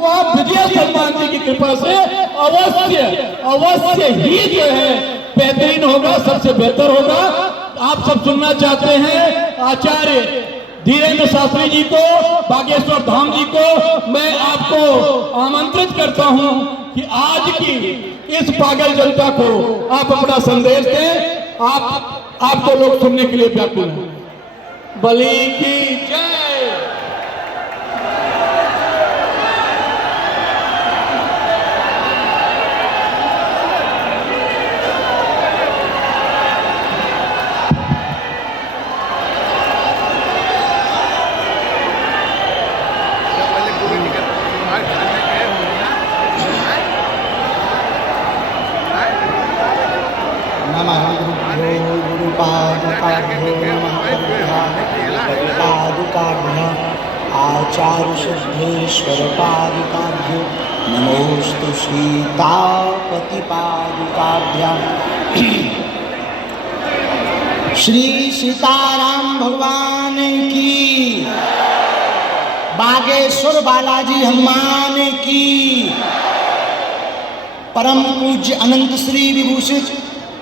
वो आप विजय सलमान जी की कृपा से अवश्य अवश्य ही जो है बेहतरीन होगा, सबसे बेहतर होगा। आप सब सुनना चाहते हैं आचार्य धीरेन्द्र शास्त्री जी को, बागेश्वर धाम जी को मैं आपको आमंत्रित करता हूं कि आज की इस पागल जनता को आप अपना संदेश दें। आपको लोग सुनने के लिए व्याकुल हैं। बलि की जय। आचार्य सिद्धेश्वर पादुकाभ्यो नमोस्तु सीतापति पादुकाभ्यां। श्री सीताराम भगवान की, बागेश्वर बालाजी हनुमान की, परम पूज्य अनंत श्री विभूषित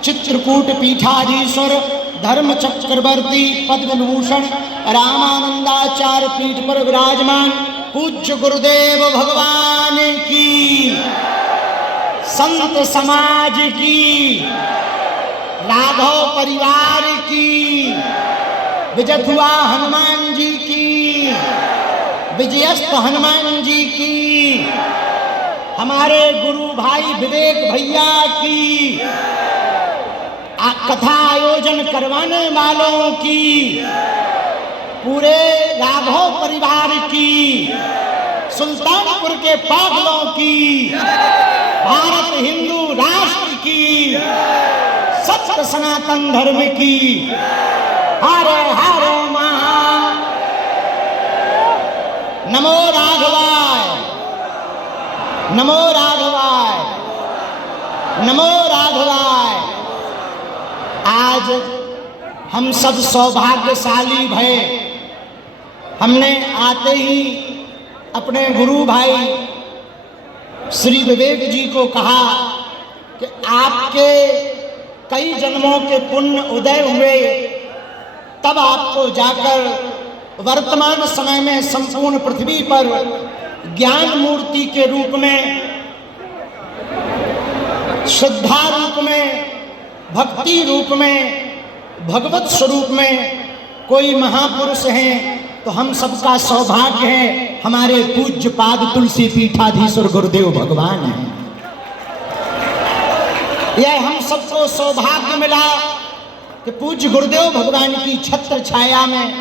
चित्रकूट पीठाधीश्वर धर्म चक्रवर्ती पद्म विभूषण रामानंदाचार्य पीठ पर विराजमान पूज्य गुरुदेव भगवान की, संत समाज की, राघव परिवार की, विजयथुआ हनुमान जी की, विजयस्त हनुमान जी की, हमारे गुरु भाई विवेक भैया की, कथा आयोजन करवाने वालों की, पूरे राघव परिवार की, सुल्तानपुर के पागलों की, भारत हिंदू राष्ट्र की, सत्य सनातन धर्म की, हर हर महा नमो राघवाय, नमो राघवाय, नमो राघवाय। आज हम सब सौभाग्यशाली भय, हमने आते ही अपने गुरु भाई श्री विवेक जी को कहा कि आपके कई जन्मों के पुण्य उदय हुए, तब आपको जाकर वर्तमान समय में संपूर्ण पृथ्वी पर ज्ञान मूर्ति के रूप में, श्रद्धा रूप में, भक्ति रूप में, भगवत स्वरूप में कोई महापुरुष हैं, तो हम सबका सौभाग्य है हमारे पूज्य पाद तुलसी पीठाधीश्वर गुरुदेव भगवान हैं। यह हम सबको सौभाग्य मिला कि पूज्य गुरुदेव भगवान की छत्र छाया में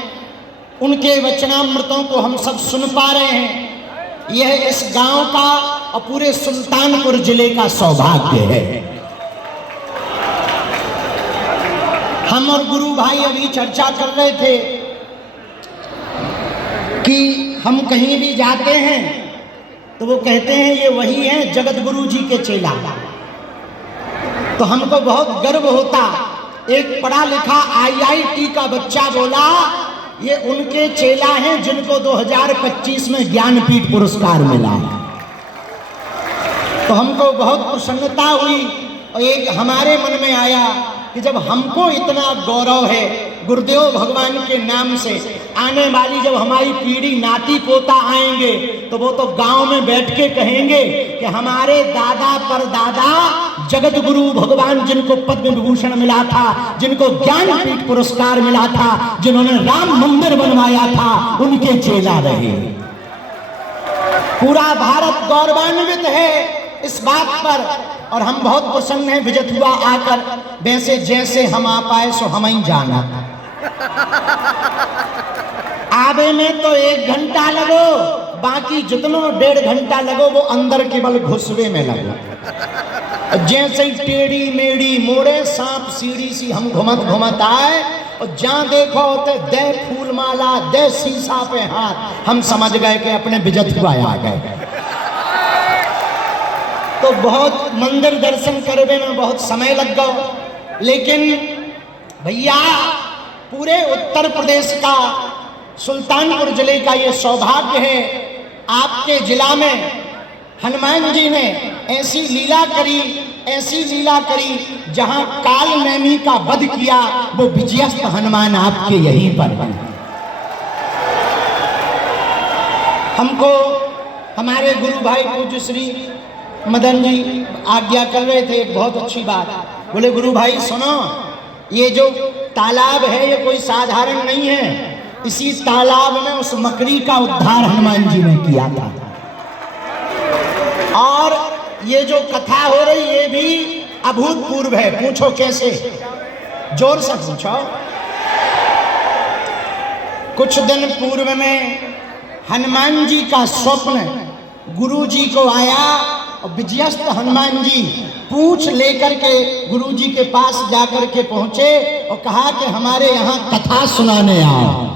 उनके वचनामृतों को हम सब सुन पा रहे हैं। यह इस गांव का और पूरे सुल्तानपुर जिले का सौभाग्य है। हम और गुरु भाई अभी चर्चा कर रहे थे कि हम कहीं भी जाते हैं तो वो कहते हैं ये वही हैं जगत गुरु जी के चेला। तो हमको बहुत गर्व होता। एक पढ़ा लिखा IIT का बच्चा बोला ये उनके चेला हैं जिनको 2025 में ज्ञानपीठ पुरस्कार मिला। तो हमको बहुत प्रसन्नता हुई और एक हमारे मन में आया कि जब हमको इतना गौरव है गुरुदेव भगवान के नाम से, आने वाली जब हमारी पीढ़ी नाती पोता आएंगे तो वो तो गांव में बैठ के कहेंगे कि हमारे दादा परदादा जगत गुरु भगवान जिनको पद्म विभूषण मिला था, जिनको ज्ञानपीठ पुरस्कार मिला था, जिन्होंने राम मंदिर बनवाया था, उनके चेला रहे। पूरा भारत गौरवान्वित है इस बात पर और हम बहुत प्रसन्न हैं। विजयथुआ आकर वैसे जैसे हम आ पाए सो हम ही जाना। आवे में तो 1 घंटा लगो, बाकी जितनो 1.5 घंटा लगो वो अंदर केवल घुसवे में लगो। जैसे ही टेढ़ी मेढ़ी मोड़े सांप सीढ़ी सी हम घुमत घुमत आए और जहां देखो होते दे फूल माला दे शीशा पे हाथ, हम समझ गए कि अपने विजयथुआ आ गए। तो बहुत मंदिर दर्शन करने में बहुत समय लग गया, लेकिन भैया पूरे उत्तर प्रदेश का सुल्तानपुर जिले का ये सौभाग्य है आपके जिला में हनुमान जी ने ऐसी लीला करी, ऐसी लीला करी, जहां काल नेमी का वध किया वो विजयस्त हनुमान आपके यहीं पर है। हमको हमारे गुरु भाई पूज्य श्री मदन जी आज्ञा कर रहे थे, एक बहुत अच्छी बात। बोले गुरु भाई सुनो, ये जो तालाब है ये कोई साधारण नहीं है, इसी तालाब में उस मकड़ी का उद्धार हनुमान जी ने किया था। और ये जो कथा हो रही ये भी अभूतपूर्व है। पूछो कैसे? जोर से पूछो। कुछ दिन पूर्व में हनुमान जी का स्वप्न गुरु जी को आया और विजयस्त हनुमान जी पूंछ लेकर के गुरु जी के पास जाकर के पहुंचे और कहा कि हमारे यहाँ कथा सुनाने आओ।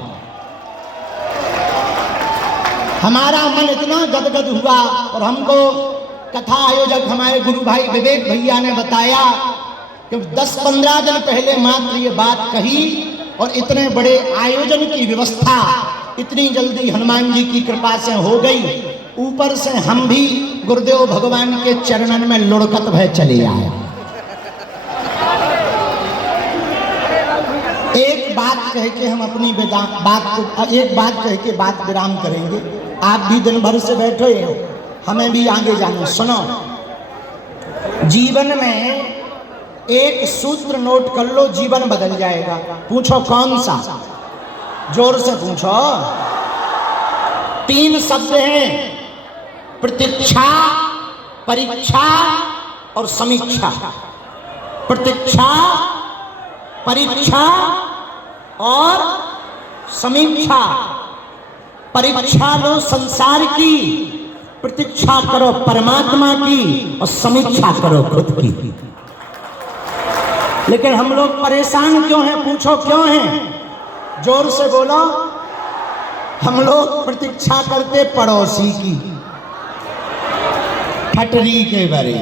हमारा मन इतना गदगद हुआ और हमको कथा आयोजक हमारे गुरु भाई विवेक भैया ने बताया कि 10-15 दिन पहले मात्र ये बात कही और इतने बड़े आयोजन की व्यवस्था इतनी जल्दी हनुमान जी की कृपा से हो गई। ऊपर से हम भी गुरुदेव भगवान के चरणन में लुढ़कत भय चले आए। एक बात कह के हम अपनी बात कह के बात विराम करेंगे। आप भी दिन भर से बैठे हो, हमें भी आगे जाना। सुनो, जीवन में एक सूत्र नोट कर लो, जीवन बदल जाएगा। पूछो कौन सा? जोर से पूछो। 3 शब्द हैं, प्रतीक्षा, परीक्षा और समीक्षा। प्रतीक्षा, परीक्षा और समीक्षा। परीक्षा लो संसार की, प्रतीक्षा करो परमात्मा की और समीक्षा करो खुद की। लेकिन हम लोग परेशान क्यों हैं? पूछो क्यों हैं? जोर से बोलो। हम लोग प्रतीक्षा करते पड़ोसी की, ठटरी के बारे,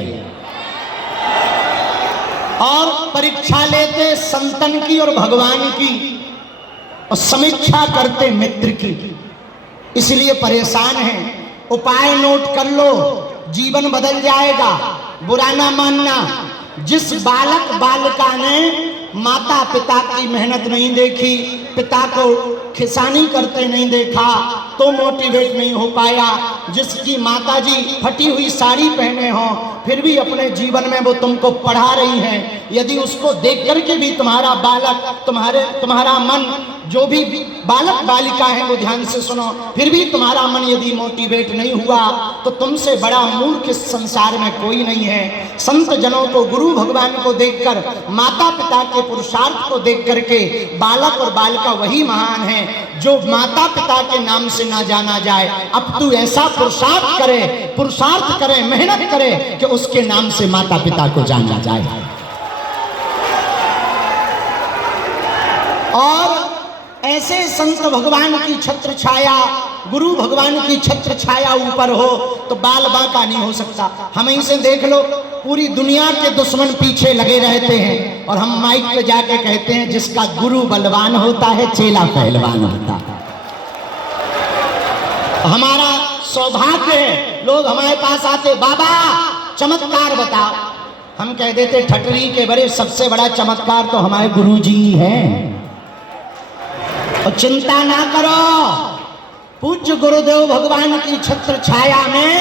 और परीक्षा लेते संतन की और भगवान की, और समीक्षा करते मित्र की। इसलिए परेशान हैं। उपाय नोट कर लो, जीवन बदल जाएगा। बुरा ना मानना, जिस बालक बालिका ने माता पिता की मेहनत नहीं देखी, पिता को खिसानी करते नहीं देखा, तो मोटिवेट नहीं हो पाया। जिसकी माताजी फटी हुई साड़ी पहने हो फिर भी अपने जीवन में वो तुमको पढ़ा रही हैं, यदि उसको देख करके भी तुम्हारा बालक, तुम्हारा मन, जो भी बालक बालिका है वो ध्यान से सुनो, फिर भी तुम्हारा मन यदि मोटिवेट नहीं हुआ तो तुमसे बड़ा मूर्ख इस संसार में कोई नहीं है। संत जनों को, गुरु भगवान को देखकर, माता पिता के पुरुषार्थ को देख करके बालक और बालिका वही महान है जो माता पिता के नाम से ना जाना जाए। अब तू ऐसा पुरुषार्थ करे, मेहनत करे कि उसके नाम से माता पिता को जाना जाए। और ऐसे संत भगवान की छत्र छाया, गुरु भगवान की छत्र छाया ऊपर हो तो बाल बांका नहीं हो सकता। हम इसे देख लो, पूरी दुनिया के दुश्मन पीछे लगे रहते हैं और हम माइक पे जाके कहते हैं जिसका गुरु बलवान होता है चेला पहलवान होता है। हमारा सौभाग्य है, लोग हमारे पास आते, बाबा चमत्कार बताओ। हम कह देते ठटरी के बड़े सबसे बड़ा चमत्कार तो हमारे गुरु जी हैं। और चिंता ना करो, पूज्य गुरुदेव भगवान की छत्र छाया में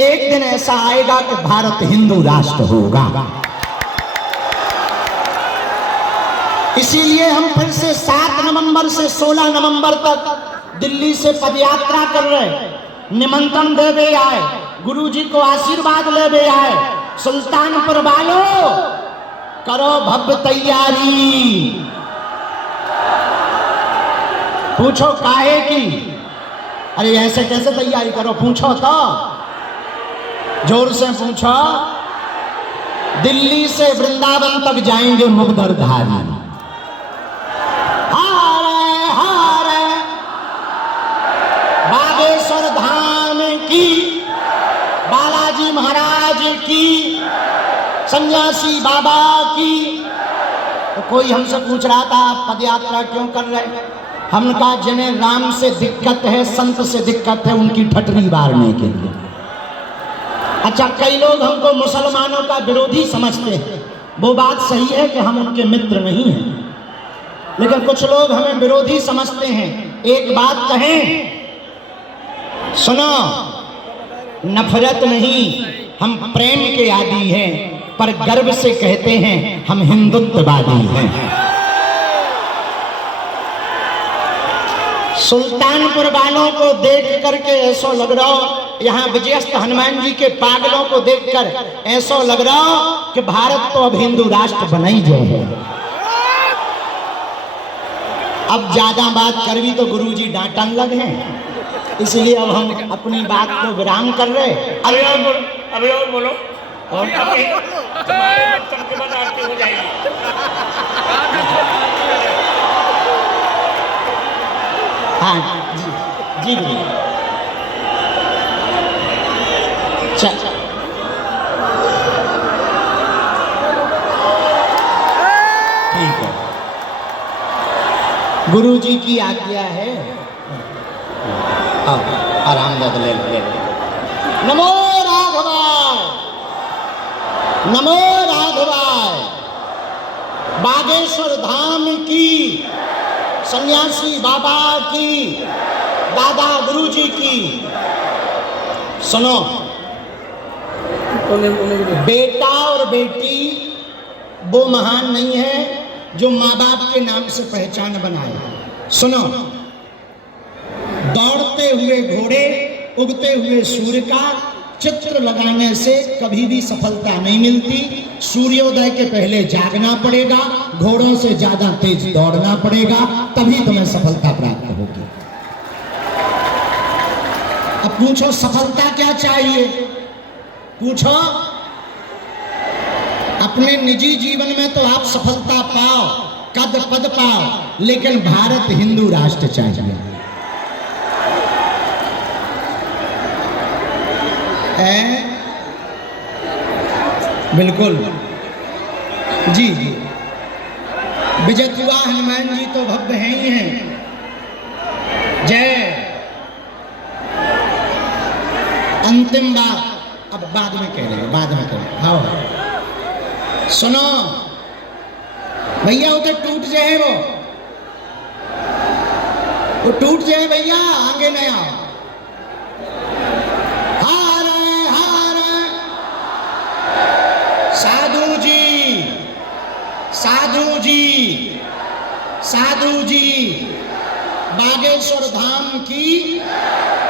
एक दिन ऐसा आएगा कि भारत हिंदू राष्ट्र होगा। इसीलिए हम फिर से 7 नवंबर से 16 नवंबर तक दिल्ली से पदयात्रा कर रहे हैं। निमंत्रण दे दे आए, गुरु जी को आशीर्वाद ले दे आए। सुल्तानपुर वालों करो भव्य तैयारी। पूछो काहे की? अरे ऐसे कैसे तैयारी करो? पूछो तो, जोर से पूछो। दिल्ली से वृंदावन तक जाएंगे मुगदरधारी। हारे हारे बागेश्वर धाम की, बालाजी महाराज की, सन्यासी बाबा की। तो कोई हमसे पूछ रहा था आप पदयात्रा क्यों कर रहे? हमने कहा जिन्हें राम से दिक्कत है, संत से दिक्कत है, उनकी ठटरी बारने के लिए। अच्छा, कई लोग हमको मुसलमानों का विरोधी समझते हैं। वो बात सही है कि हम उनके मित्र नहीं हैं, लेकिन कुछ लोग हमें विरोधी समझते हैं। एक बात कहें, सुनो, नफरत नहीं, हम प्रेम के आदी हैं, पर गर्व से कहते हैं हम हिंदुत्ववादी हैं। सुल्तानपुर वालों को देख करके ऐसा लग रहा हो, यहाँ विजयस्त हनुमान जी के पागलों को देखकर ऐसा लग रहा हो कि भारत तो अब हिंदू राष्ट्र बना ही जो है। अब ज्यादा बात करवी तो गुरुजी डांटन लगे, इसलिए अब हम अपनी बात को विराम कर रहे। अभी और बोलो और तुम्हारे बच्चन के बाद आरती हो जाएगी। हाँ जी जी चल ठीक है, गुरु जी की आज्ञा है। आराम ले ले। नमो राघवाय, नमो राघवाय। बागेश्वर धाम की, सन्यासी बाबा की, दादा गुरु जी की। सुनो, बेटा और बेटी वो महान नहीं है जो माँ बाप के नाम से पहचान बनाए। सुनो, दौड़ते हुए घोड़े, उगते हुए सूर्य का चित्र लगाने से कभी भी सफलता नहीं मिलती। सूर्योदय के पहले जागना पड़ेगा, घोड़ों से ज्यादा तेज दौड़ना पड़ेगा, तभी तुम्हें सफलता प्राप्त होगी। अब पूछो सफलता क्या चाहिए? पूछो, अपने निजी जीवन में तो आप सफलता पाओ, कद पद पाओ, लेकिन भारत हिंदू राष्ट्र चाहिए। बिल्कुल जी जी। विजयतुआ हनुमान जी तो भव्य हैं ही हैं। जय। अंतिम बात अब बाद में कह रहे, बाद में कह रहे। हाँ सुनो भैया, उधर टूट जाए, वो टूट जाए भैया, आगे नहीं आओ। साधु जी, साधु जी, साधु जी, बागेश्वर धाम की,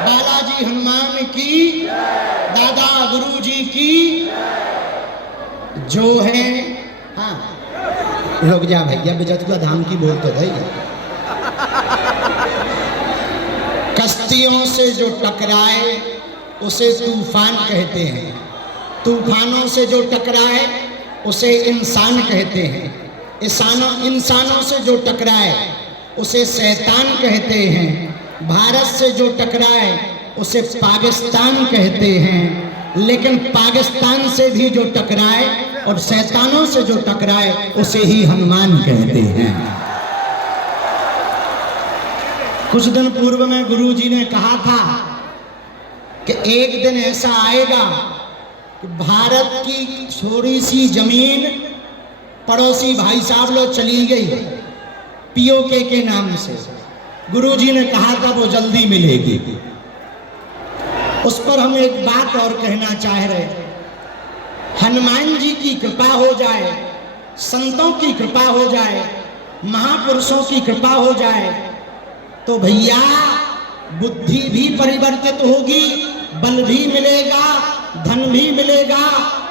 बालाजी हनुमान की, दादा गुरु जी की जो है। हाँ रुक जा भैया, विजयतुआ धाम की बोल तो भाई। कश्तियों से जो टकराए उसे तूफान कहते हैं, तूफानों से जो टकराए उसे इंसान कहते हैं, इंसानों से जो टकराए उसे शैतान कहते हैं, भारत से जो टकराए उसे पाकिस्तान कहते हैं, लेकिन पाकिस्तान से भी जो टकराए और शैतानों से जो टकराए उसे ही हनुमान कहते हैं। कुछ दिन पूर्व में गुरुजी ने कहा था कि एक दिन ऐसा आएगा कि भारत की थोड़ी सी जमीन पड़ोसी भाई साहब लोग चली गई पीओके के नाम से। गुरुजी ने कहा था वो जल्दी मिलेगी। उस पर हम एक बात और कहना चाह रहे, हनुमान जी की कृपा हो जाए, संतों की कृपा हो जाए, महापुरुषों की कृपा हो जाए तो भैया बुद्धि भी परिवर्तित होगी, बल भी मिलेगा, धन भी मिलेगा,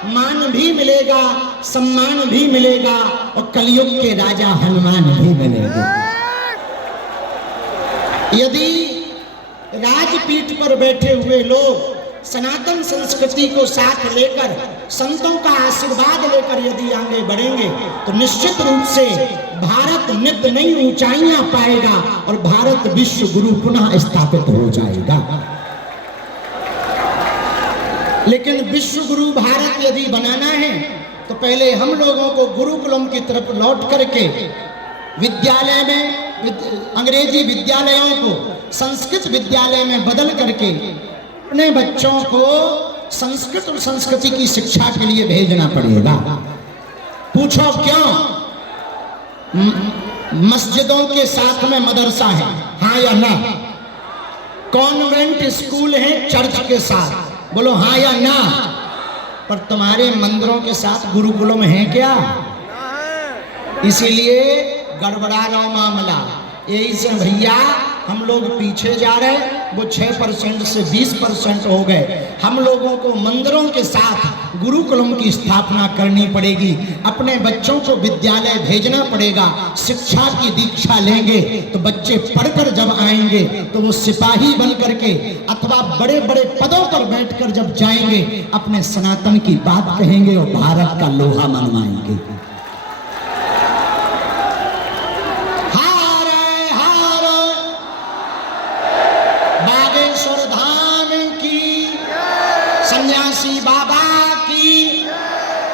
मान भी मिलेगा, सम्मान भी मिलेगा और कलयुग के राजा हनुमान भी मिलेंगे। यदि राजपीठ पर बैठे हुए लोग सनातन संस्कृति को साथ लेकर, संतों का आशीर्वाद लेकर यदि आगे बढ़ेंगे तो निश्चित रूप से भारत नित्य नई ऊंचाइयां पाएगा और भारत विश्व गुरु पुनः स्थापित हो जाएगा। लेकिन विश्व गुरु भारत यदि बनाना है तो पहले हम लोगों को गुरुकुलम की तरफ लौट करके विद्यालय में, अंग्रेजी विद्यालयों को संस्कृत विद्यालय में बदल करके अपने बच्चों को संस्कृत और संस्कृति की शिक्षा के लिए भेजना पड़ेगा। पूछो क्यों? मस्जिदों के साथ में मदरसा है, हाँ या ना? कॉन्वेंट स्कूल है चर्च के साथ, बोलो हाँ या ना? पर तुम्हारे मंदिरों के साथ गुरुकुलम है क्या? इसीलिए गड़बड़ा रहा मामला। यही से भैया हम लोग पीछे जा रहे, वो 6% से 20% हो गए। हम लोगों को मंदिरों के साथ गुरुकुलम की स्थापना करनी पड़ेगी। अपने बच्चों को विद्यालय भेजना पड़ेगा। शिक्षा की दीक्षा लेंगे तो बच्चे पढ़कर जब आएंगे तो वो सिपाही बन करके अथवा बड़े बड़े पदों पर बैठकर जब जाएंगे अपने सनातन की बात कहेंगे और भारत का लोहा मनवाएंगे। सन्यासी बाबा की,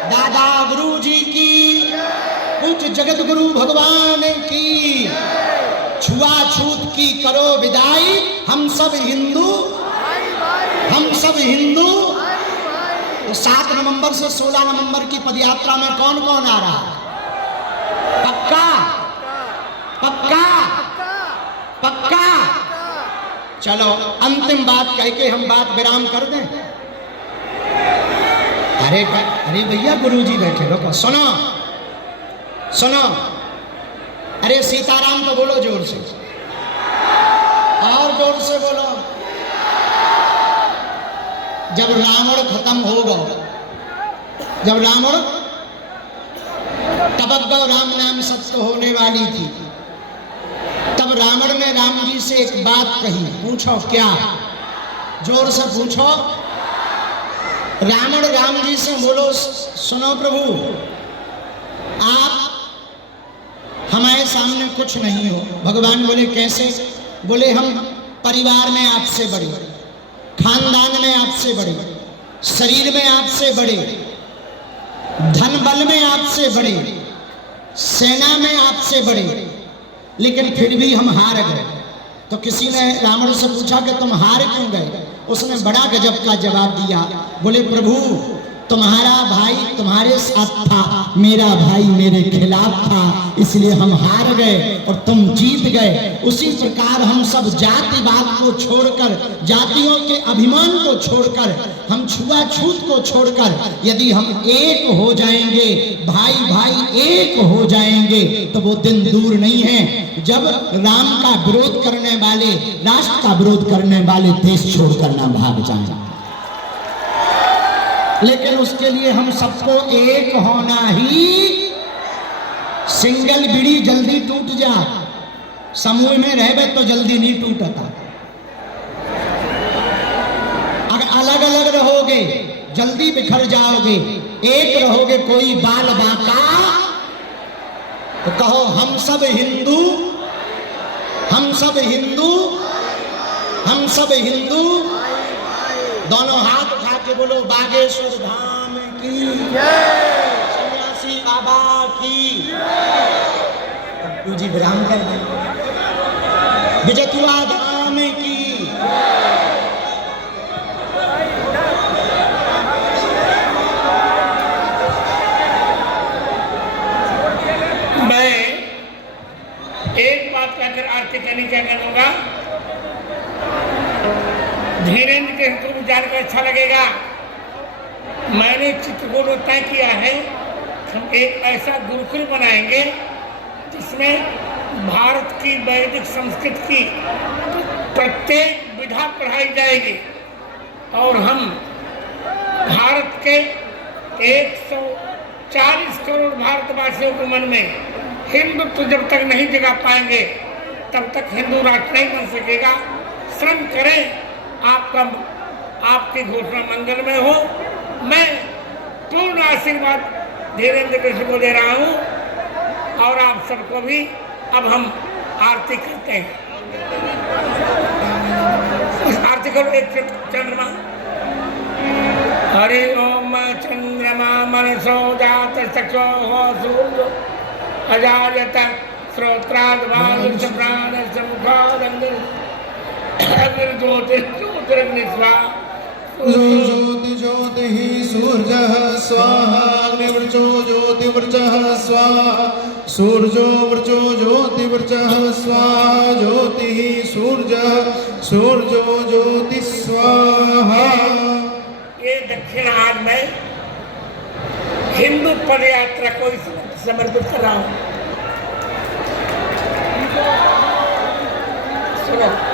दादा गुरुजी की, पूज्य जगत गुरु भगवान की, छुआछूत की करो विदाई, हम सब हिंदू, हम सब हिंदू। तो 7 नवंबर से 16 नवंबर की पदयात्रा में कौन कौन आ रहा है? पक्का पक्का पक्का? चलो अंतिम बात कह के हम बात विराम कर दें। अरे भैया गुरुजी बैठे, रुको, सुनो सुनो। अरे सीताराम तो बोलो जोर से, और जोर से बोलो। जब रावण खत्म होगा, जब रावण तब राम नाम सत्य होने वाली थी, तब रावण ने राम जी से एक बात कही। पूछो क्या? जोर से पूछो। रावण राम जी से बोलो, सुनो प्रभु, आप हमारे सामने कुछ नहीं हो। भगवान बोले कैसे? बोले हम परिवार में आपसे बड़े, खानदान में आपसे बड़े, शरीर में आपसे बड़े, धन बल में आपसे बड़े, सेना में आपसे बड़े, लेकिन फिर भी हम हार गए। तो किसी ने रावण से पूछा कि तुम हार क्यों गए? उसने बड़ा गजब का जवाब दिया। बोले प्रभु, तुम्हारा भाई तुम्हारे साथ था, मेरा भाई मेरे खिलाफ था, इसलिए हम हार गए और तुम जीत गए। उसी प्रकार हम सब जातिवाद को छोड़कर, जातियों के अभिमान को छोड़कर, हम छुआछूत को छोड़कर यदि हम एक हो जाएंगे, भाई भाई एक हो जाएंगे, तो वो दिन दूर नहीं है जब राम का विरोध करने वाले, राष्ट्र का विरोध करने वाले देश छोड़कर ना भाग जाएं। लेकिन उसके लिए हम सबको एक होना ही। सिंगल बीड़ी जल्दी टूट जा, समूह में रहे तो जल्दी नहीं टूटता। अगर अलग अलग रहोगे जल्दी बिखर जाओगे, एक रहोगे कोई बाल बाका। तो कहो हम सब हिंदू, हम सब हिंदू, हम सब हिंदू। दोनों हाथ उठा के बोलो बागेश्वर धाम की जय, सन्यासी बाबा की जय। जी विराम कर दें। विजयतुआ धाम की। मैं एक बात कहकर आरती करनी क्या करूंगा। धीरेन्द्र के तुम जानकर अच्छा लगेगा। मैंने चित्रकूट में तय किया है हम एक ऐसा गुरुकुल बनाएंगे जिसमें भारत की वैदिक संस्कृति की प्रत्येक विधा पढ़ाई जाएगी और हम भारत के 140 करोड़ भारतवासियों के मन में हिंदुत्व जब तक नहीं जगा पाएंगे तब तक हिंदू राष्ट्र नहीं बन सकेगा। श्रम करें, आपका आपकी घोषणा मंगल में हो। मैं पूर्ण आशीर्वाद धीरेन्द्र कृष्ण को दे रहा हूँ और आप सबको भी। अब हम आरती करते हैं। आरती करो एक चंद्रमा। हरि ओम चंद्रमा मनसो जात चक्षो सूर्य अजायत श्रोत्राद वायुश्च प्राणश्च मुखादग्निर्ज्योतिर्ज्योतिरग्निस्वा ज्योति सूर्यः स्वाहा अग्निवृचो ज्योतिवृचः स्वाहा सूर्यो वृचो ज्योतिवृचः स्वाहा ज्योतिः सूर्यः सूर्यो ज्योति स्वाहा। ये दक्षिण आज मैं हिंदू पदयात्रा को समर्पित कर रहा हूँ। सुनो।